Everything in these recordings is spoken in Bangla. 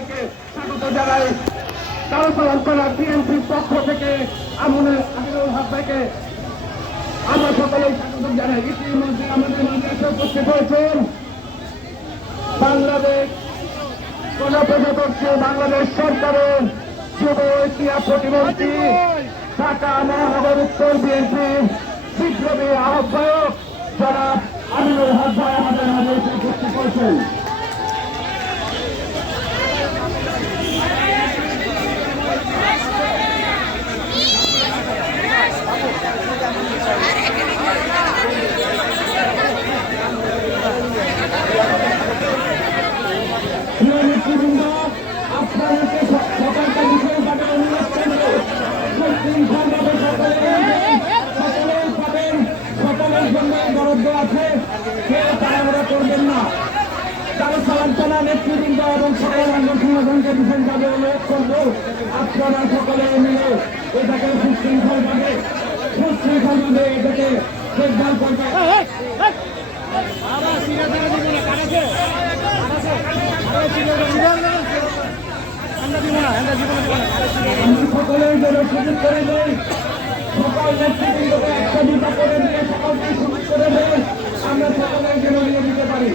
সবাইকে স্বাগত জানাই। দারুসালাম বিএনপির পক্ষ থেকে আমিনুল হক ভাইকে আমরা সকলেই স্বাগত জানাই। ইতিমধ্যে আমাদের মাঝে এসে উপস্থিত হয়েছেন বাংলাদেশ গণপ্রজাতন্ত্রী বাংলাদেশ সরকারের যুব ইতিহাস প্রতিমন্ত্রী, ঢাকা মহানগর উত্তর বিএনপি বিপ্লবী আহ্বায়ক জনাব আমিনুল হক ভাই আমাদের মাঝে এসে উপস্থিত হয়েছেন। আপনাদেরকে সকালটা বিষয় পাঠানো অনুরোধ করবো, সুশৃঙ্খলভাবে সকলেই পাবেন, সকলের জন্য বরাদ্দ আছে, কেউ তাড়াহুড়া করবেন না। দারুসালাম থানা নেতৃবৃন্দ এবং সকল অঙ্গ সংগঠনকে বিশেষভাবে অনুরোধ করবো, আপনারা সকলে মিলে এটাকে সুশৃঙ্খলভাবে এটাকে দেখভাল করবেন। সকলের জন্য সুযোগ করে দেয়, সকল নেতৃবৃন্দকে একটা দুটা করে দিয়ে সকলকে সুযোগ করে দেয়, আমরা সকলের জন্য নিয়ে দিতে পারি।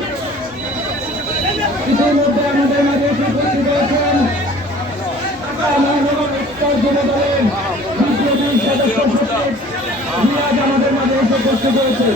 ইতিমধ্যে আমাদের মাঝে এসে উপস্থিত হয়েছেন ঢাকা মহানগর উত্তর যুবদলের বিপ্লবী সদস্য সচিব রিয়াজ আমাদের মাঝে এসে উপস্থিত হয়েছেন।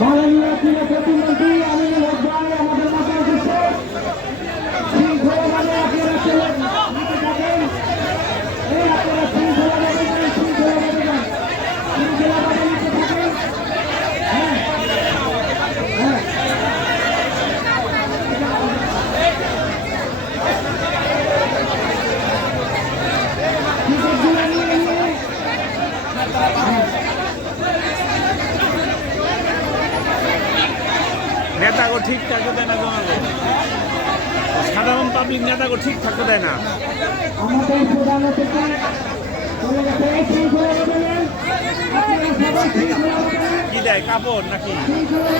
মাননীয় প্রতিমন্ত্রী আমিনুল হক ভাই আমাদের মাথায় এসেছে। শৃঙ্খলাভাবে আপনারা চলে থাকেন, এই আপনারা শৃঙ্খলাভাবে যান, শৃঙ্খলাভাবে যান, শৃঙ্খলাভাবে নিতে থাকেন। হ্যাঁ হ্যাঁ নেতাগো ঠিক থাকতে দেয় না, সাধারণ পাবলিক নেতাগো ঠিক থাকতে দেয় না। আমাদের প্রধান অতিথি কি দেয়, কাপড় নাকি? শৃঙ্খলা